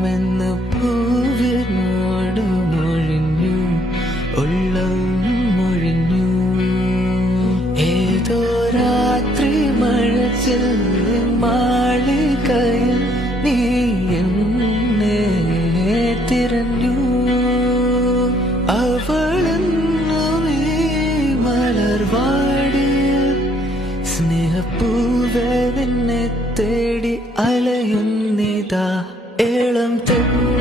പ്രണയമെന്ന് പൂവിനോട് മൊഴിഞ്ഞു, ഉള്ളം മൊഴിഞ്ഞു. ഏതോ രാത്രി മഴച്ചിൽ മാളികയിൽ നീ എന്നെ തിരഞ്ഞു. അവളെന്നുമേ മലർവാടിയിൽ സ്നേഹപ്പൂവേ നിന്നെ തേടി അലയുന്നിതാ. ഏളം തെങ്ങ്